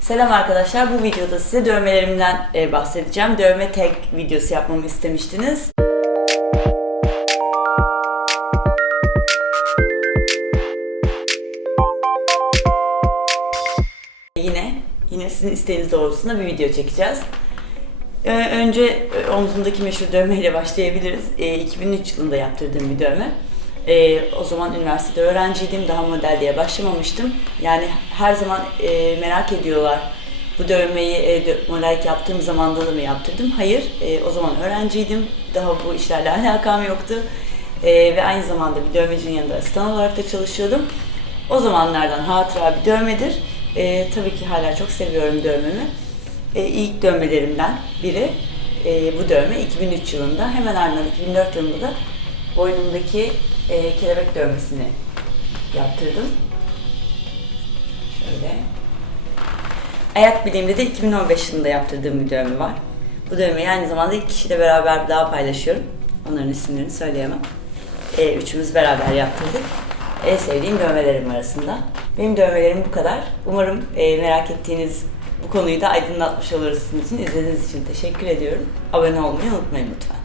Selam arkadaşlar. Bu videoda size dövmelerimden e, bahsedeceğim. Dövme tek videosu yapmamı istemiştiniz. Yine yine sizin isteğiniz doğrultusunda bir video çekeceğiz. Önce e, omzumdaki meşhur dövmeyle başlayabiliriz. Ee, 2003 yılında yaptırdığım bir dövme. Ee, o zaman üniversitede öğrenciydim. Daha modelliğe başlamamıştım. Yani her zaman e, merak ediyorlar. Bu dövmeyi e, dö- yaptığım zamanda da mı yaptırdım? Hayır. E, o zaman öğrenciydim. Daha bu işlerle alakam yoktu. E, ve aynı zamanda bir dövmecinin yanında asistan olarak da çalışıyordum. O zamanlardan hatıra bir dövmedir. E, tabii ki hala çok seviyorum dövmemi. E, ilk dövmelerimden biri e, bu dövme 2003 yılında. Hemen ardından 2004 yılında da boynumdaki e, kelebek dövmesini yaptırdım. Şöyle. Ayak bileğimde de 2015 yılında yaptırdığım bir dövme var. Bu dövmeyi aynı zamanda iki kişiyle beraber daha paylaşıyorum. Onların isimlerini söyleyemem. E, üçümüz beraber yaptırdık. En sevdiğim dövmelerim arasında. Benim dövmelerim bu kadar. Umarım e, merak ettiğiniz bu konuyu da aydınlatmış için. İzlediğiniz için teşekkür ediyorum. Abone olmayı unutmayın lütfen.